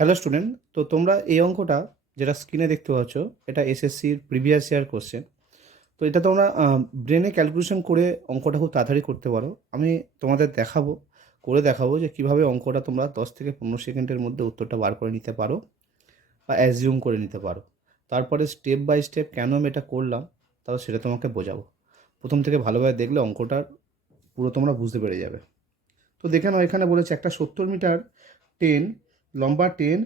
Hello student, তো তোমরা এই অঙ্কটা যেটা স্ক্রিনে দেখতে পাচ্ছ, এটা এসএসসির প্রিভিয়াস ইয়ার কোশ্চেন। তো এটা তোমরা ব্রেনে ক্যালকুলেশন করে অঙ্কটা খুব তাড়াতাড়ি করতে পারো। আমি তোমাদের দেখাবো যে কিভাবে অঙ্কটা তোমরা 10 থেকে 15 সেকেন্ডের মধ্যে উত্তরটা বার করে নিতে পারো বা অ্যাজিউম করে নিতে পারো। তারপরে স্টেপ বাই স্টেপ কেন আমি এটা করলাম তাও সেটা তোমাকে বোঝাবো। প্রথম থেকে ভালোভাবে দেখলে অঙ্কটার পুরো তোমরা বুঝতে পেরে যাবে। তো দেখে নাও, এখানে বলেছে একটা 70 মিটার ট্রেন, লম্বা ট্রেন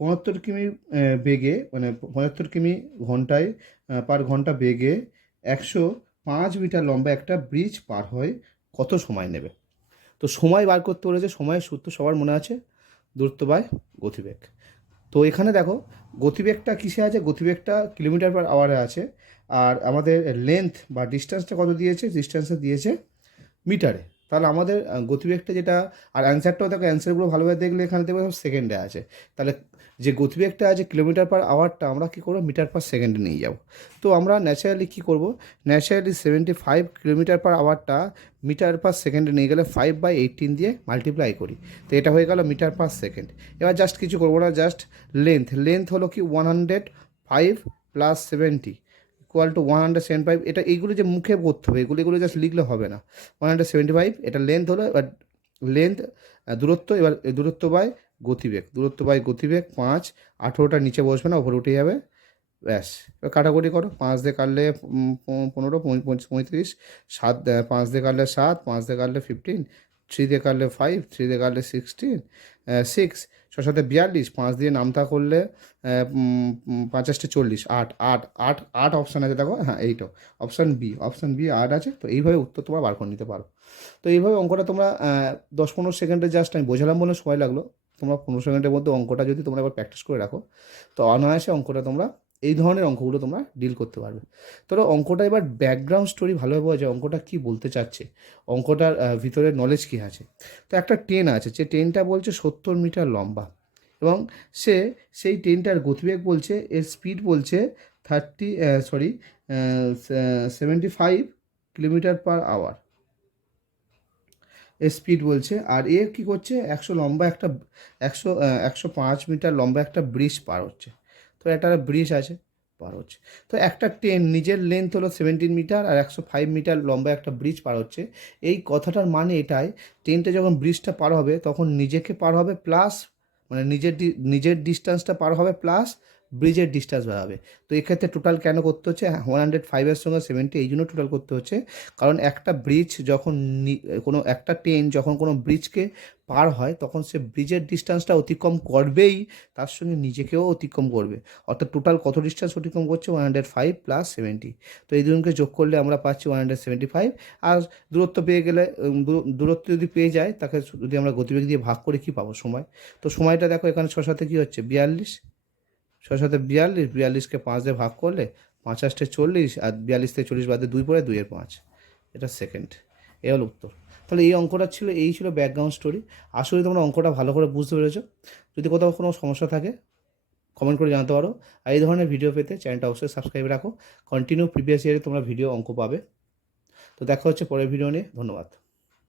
75 কিমি বেগে, মানে 75 কিমি ঘন্টায় পার ঘন্টা বেগে 105 মিটার লম্বা একটা ব্রিজ পার হয়, কত সময় নেবে? তো সময় বার করতে বলেছে। সময়ের সূত্র সবার মনে আছে, দূরত্ব বাই গতিবেগ। তো এখানে দেখো, গতিবেগটা কিসে আছে? গতিবেগটা কিলোমিটার পার আওয়ারে আছে। আর আমাদের লেন্থ বা ডিস্টেন্সটা কত দিয়েছে? ডিস্টেন্সটা দিয়েছে মিটারে। তাহলে আমাদের গতিবেগটা যেটা, আর অ্যান্সারটাও দেখো, অ্যান্সারগুলো ভালোভাবে দেখলে এখানে দেখবে সব সেকেন্ডে আছে। তাহলে যে গতিবেগটা আছে কিলোমিটার পার আওয়ারটা আমরা কী করবো? মিটার পার সেকেন্ডে নিয়ে যাব। তো আমরা ন্যাচারালি কী করব? ন্যাচারালি 75 কিলোমিটার পার আওয়ারটা মিটার পার সেকেন্ডে নিয়ে গেলে 5/18 দিয়ে মাল্টিপ্লাই করি। তো এটা হয়ে গেল মিটার পার সেকেন্ড। এবার জাস্ট কিছু করবো না, জাস্ট লেন্থ হলো কি 105 প্লাস 70 ইকুয়াল টু 175। এটা এইগুলো যে মুখে করতে হবে, এগুলো জাস্ট লিখলে হবে না। 175 এটা লেন্থ হলো। এবার লেন্থ, দূরত্ব, এবার দূরত্ব বাই গতিবেগ 5। 18টা নিচে বসবে না, ওপরে উঠে যাবে, ব্যাস। এবার কাটাকুটি করো, 5 দিয়ে কাটলে 15, 35, 7 5 দিয়ে কাটলে 7, 5 দিয়ে কাটলে 15, 3 দিয়ে কাটলে 5, 3 দিয়ে কাটলে 16, 6, 6 7 42, 5 দিয়ে নামতা করলে 5 8 40, 8 8 8 8 অপশান আছে দেখো। হ্যাঁ, এইটাও অপশান বি 8 আছে। তো এইভাবে উত্তর তোমরা বার করে নিতে পারো। তো এইভাবে অঙ্কটা তোমরা 10 15 সেকেন্ডে, জাস্ট আমি বোঝালাম বলে সময় লাগলো। তোমরা 15 সেকেন্ডের মধ্যে অঙ্কটা যদি তোমরা এবার প্র্যাকটিস করে রাখো, তো অনায়াসে অঙ্কটা তোমরা এই ধরনের অঙ্কগুলো তোমরা ডিল করতে পারবে। তোরা অঙ্কটা এবার ব্যাকগ্রাউন্ড স্টোরি ভালোভাবে বোঝা যায়, অঙ্কটা কী বলতে চাচ্ছে, অঙ্কটার ভিতরে নলেজ কী আছে। তো একটা ট্রেন আছে, যে ট্রেনটা বলছে 70 মিটার লম্বা, এবং সেই ট্রেনটার গতিবেগ বলছে, এর স্পিড বলছে 75 কিলোমিটার পার আওয়ার এর স্পিড বলছে। আর এ কী করছে? 105 মিটার লম্বা একটা ব্রিজ পার হচ্ছে। তো একটা ব্রিজ আছে, পার হচ্ছে। তো একটা ট্রেন নিজের লেন্থ হলো 17 মিটার, আর 105 মিটার লম্বা একটা ব্রিজ পার হচ্ছে। এই কথাটার মানে এটাই, ট্রেনটা যখন ব্রিজটা পার হবে তখন নিজেকে পার হবে প্লাস, মানে নিজের ডিস্টেন্সটা পার হবে প্লাস ব্রিজের ডিস্টেন্স বাড়াবে। তো এক্ষেত্রে টোটাল কেন করতে হচ্ছে? 105-এর সঙ্গে 70 এই জন্য টোটাল করতে হচ্ছে, কারণ একটা ব্রিজ যখন কোনো একটা ট্রেন যখন কোনো ব্রিজকে পার হয় তখন সে ব্রিজের ডিস্টেন্সটা অতিক্রম করবেই, তার সঙ্গে নিজেকেও অতিক্রম করবে। অর্থাৎ টোটাল কত ডিস্টেন্স অতিক্রম করছে? 105 প্লাস 70। তো এই দুজনকে যোগ করলে আমরা পাচ্ছি 175। আর দূরত্ব পেয়ে গেলে, দূরত্ব যদি পেয়ে যায়, তাকে যদি আমরা গতিবেগ দিয়ে ভাগ করে কী পাবো? সময়। তো সময়টা দেখো, এখানে 6 7 কী হচ্ছে? 42। 6 7 42, 42কে 5 দিয়ে ভাগ করলে 5 8 40, আর 42 থেকে 40 বাদে 2 পড়ে, 2 এর 5, এটা সেকেন্ড। এ হলো উত্তর। তাহলে এই অঙ্কটা ছিল, এই ছিল ব্যাকগ্রাউন্ড স্টোরি। আসলে তোমরা অঙ্কটা ভালো করে বুঝতে পেরেছো। যদি কোথাও কোনো সমস্যা থাকে কমেন্ট করে জানাতে পারো। আর এই ধরনের ভিডিও পেতে চ্যানেলটা অবশ্যই সাবস্ক্রাইব রাখো। কন্টিনিউ প্রিভিয়াস ইয়ারে তোমরা ভিডিও অঙ্ক পাবে। তো দেখা হচ্ছে পরের ভিডিও নিয়ে। ধন্যবাদ।